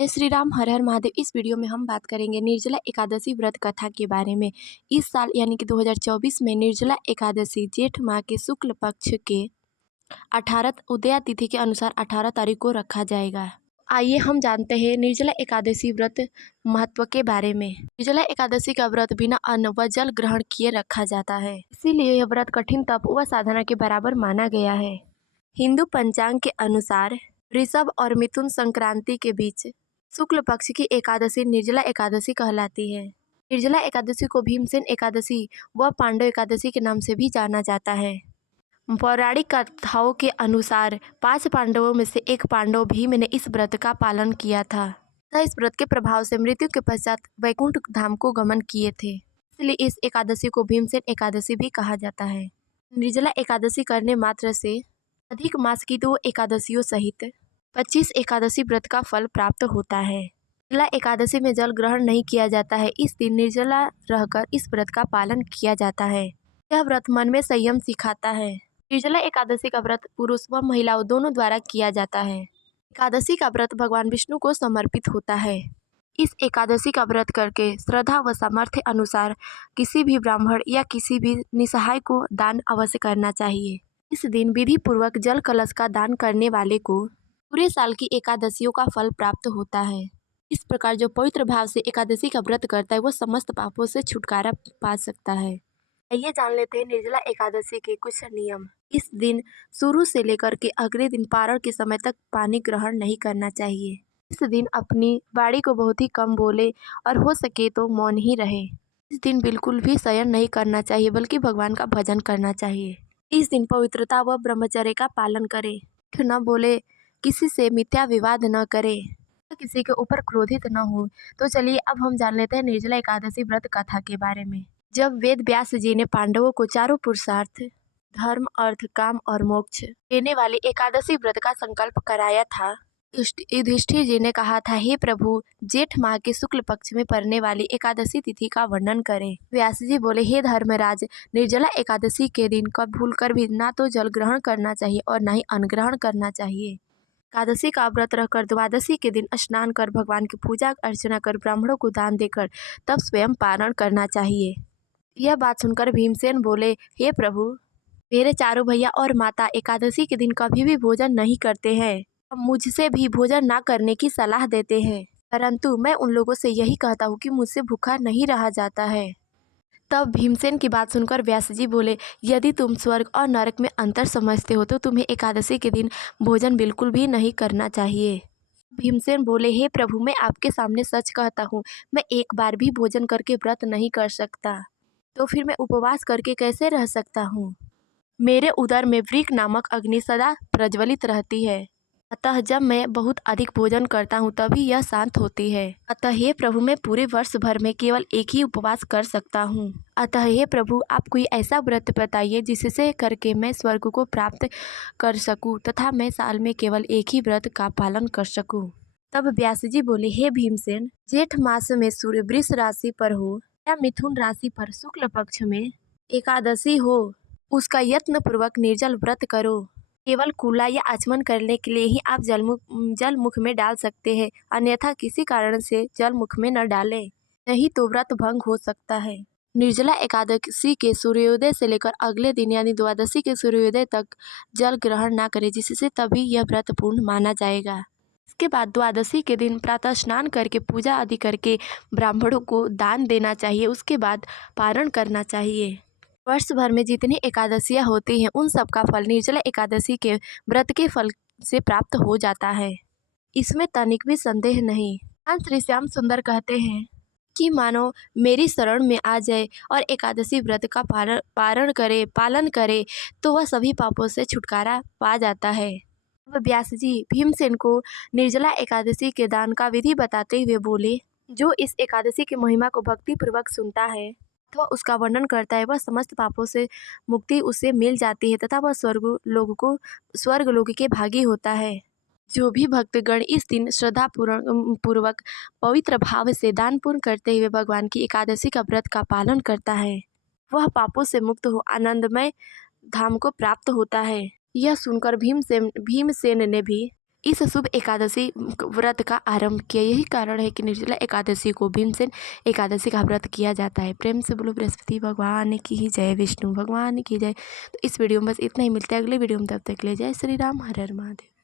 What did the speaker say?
जय श्री राम, हर हर महादेव। इस वीडियो में हम बात करेंगे निर्जला एकादशी व्रत कथा के बारे में। इस साल यानी कि 2024 में निर्जला एकादशी जेठ माह के शुक्ल पक्ष के 18 उदया तिथि के अनुसार 18 तारीख को रखा जाएगा। आइए हम जानते हैं निर्जला एकादशी व्रत महत्व के बारे में। निर्जला एकादशी का व्रत बिना अन्न व जल ग्रहण किए रखा जाता है, इसीलिए यह व्रत कठिन तप व साधना के बराबर माना गया है। हिंदू पंचांग के अनुसार ऋषभ और मिथुन संक्रांति के बीच शुक्ल पक्ष की एकादशी निर्जला एकादशी कहलाती है। निर्जला एकादशी को भीमसेन एकादशी व पांडव एकादशी के नाम से भी जाना जाता है। पौराणिक कथाओं के अनुसार 5 पांडवों में से एक पांडव भीम ने इस व्रत का पालन किया था तथा इस व्रत के प्रभाव से मृत्यु के पश्चात वैकुंठ धाम को गमन किए थे, इसलिए इस एकादशी को भीमसेन एकादशी भी कहा जाता है। निर्जला एकादशी करने मात्र से अधिक मास की 2 एकादशियों सहित 25 एकादशी व्रत का फल प्राप्त होता है। निर्जला एकादशी में जल ग्रहण नहीं किया जाता है। इस दिन निर्जला रहकर इस व्रत का पालन किया जाता है। यह व्रत मन में संयम सिखाता है। निर्जला एकादशी का व्रत पुरुष व महिलाओं दोनों द्वारा किया जाता है। एकादशी का व्रत भगवान विष्णु को समर्पित होता है। इस एकादशी का व्रत करके श्रद्धा व सामर्थ्य अनुसार किसी भी ब्राह्मण या किसी भी निसहाय को दान अवश्य करना चाहिए। इस दिन विधि पूर्वक जल कलश का दान करने वाले को पूरे साल की एकादशियों का फल प्राप्त होता है। इस प्रकार जो पवित्र भाव से एकादशी का व्रत करता है वो समस्त पापों से छुटकारा पा सकता है। आइए जान लेते हैं निर्जला एकादशी के कुछ नियम। इस दिन शुरू से लेकर के अगले दिन पारण के समय तक पानी ग्रहण नहीं करना चाहिए। इस दिन अपनी वाणी को बहुत ही कम बोले और हो सके तो मौन ही रहे। इस दिन बिल्कुल भी शयन नहीं करना चाहिए बल्कि भगवान का भजन करना चाहिए। इस दिन पवित्रता व ब्रह्मचर्य का पालन करें। न बोले, किसी से मिथ्या विवाद न करे, किसी के ऊपर क्रोधित न हो। तो चलिए अब हम जान लेते हैं निर्जला एकादशी व्रत कथा के बारे में। जब वेद व्यास जी ने पांडवों को चारों पुरुषार्थ धर्म, अर्थ, काम और मोक्ष देने वाले एकादशी व्रत का संकल्प कराया था, युधिष्ठिर जी ने कहा था, हे प्रभु, जेठ माह के शुक्ल पक्ष में पड़ने वाली एकादशी तिथि का वर्णन करें। व्यास जी बोले, हे धर्मराज, निर्जला एकादशी के दिन कब भूलकर भी ना तो जल ग्रहण करना चाहिए और ना ही अन्न ग्रहण करना चाहिए। एकादशी का व्रत रहकर द्वादशी के दिन स्नान कर भगवान की पूजा अर्चना कर ब्राह्मणों को दान देकर तब स्वयं पारण करना चाहिए। यह बात सुनकर भीमसेन बोले, हे प्रभु, मेरे चारों भैया और माता एकादशी के दिन कभी भी भोजन नहीं करते हैं। मुझसे भी भोजन ना करने की सलाह देते हैं, परंतु मैं उन लोगों से यही कहता हूँ कि मुझसे भूखा नहीं रहा जाता है। तब भीमसेन की बात सुनकर व्यास जी बोले, यदि तुम स्वर्ग और नरक में अंतर समझते हो तो तुम्हें एकादशी के दिन भोजन बिल्कुल भी नहीं करना चाहिए। भीमसेन बोले, हे प्रभु, मैं आपके सामने सच कहता हूँ, मैं एक बार भी भोजन करके व्रत नहीं कर सकता, तो फिर मैं उपवास करके कैसे रह सकता हूँ। मेरे उदर में वृक नामक अग्नि सदा प्रज्वलित रहती है, अतः जब मैं बहुत अधिक भोजन करता हूँ तभी यह शांत होती है। अतः हे प्रभु, मैं पूरे वर्ष भर में केवल एक ही उपवास कर सकता हूँ। अतः हे प्रभु, आप कोई ऐसा व्रत बताइए जिससे करके मैं स्वर्ग को प्राप्त कर सकूँ तथा मैं साल में केवल एक ही व्रत का पालन कर सकूँ। तब व्यास जी बोले, हे भीमसेन, जेठ मास में सूर्य वृष राशि पर हो या मिथुन राशि पर शुक्ल पक्ष में एकादशी हो, उसका यत्न पूर्वक निर्जल व्रत करो। केवल कूला या आचमन करने के लिए ही आप जल मुख में डाल सकते हैं, अन्यथा किसी कारण से जल मुख में न डालें, नहीं तो व्रत भंग हो सकता है। निर्जला एकादशी के सूर्योदय से लेकर अगले दिन यानी द्वादशी के सूर्योदय तक जल ग्रहण ना करें, जिससे तभी यह व्रत पूर्ण माना जाएगा। इसके बाद द्वादशी के दिन प्रातः स्नान करके पूजा आदि करके ब्राह्मणों को दान देना चाहिए। उसके बाद पारण करना चाहिए। वर्ष भर में जितनी एकादशियां होती हैं उन सब का फल निर्जला एकादशी के व्रत के फल से प्राप्त हो जाता है, इसमें तनिक भी संदेह नहीं। श्री श्याम सुंदर कहते हैं कि मानो मेरी शरण में आ जाए और एकादशी व्रत का पालन करे तो वह सभी पापों से छुटकारा पा जाता है। अब व्यास जी भीमसेन को निर्जला एकादशी के दान का विधि बताते हुए बोले, जो इस एकादशी की महिमा को भक्ति पूर्वक सुनता है तो उसका वर्णन करता है, वह समस्त पापों से मुक्ति उसे मिल जाती है तथा वह स्वर्ग लोक के भागी होता है। जो भी भक्तगण इस दिन श्रद्धा पूर्वक पवित्र भाव से दान पुण्य करते हुए भगवान की एकादशी का व्रत का पालन करता है, वह पापों से मुक्त हो आनंदमय धाम को प्राप्त होता है। यह सुनकर भीमसेन ने भी इस शुभ एकादशी व्रत का आरंभ किया। यही कारण है कि निर्जला एकादशी को भीमसेन एकादशी का व्रत किया जाता है। प्रेम से बोलो बृहस्पति भगवान की ही जय, विष्णु भगवान की जय। तो इस वीडियो में बस इतना ही, मिलते हैं अगले वीडियो में, तब तक ले जय श्री राम, हर हर महादेव।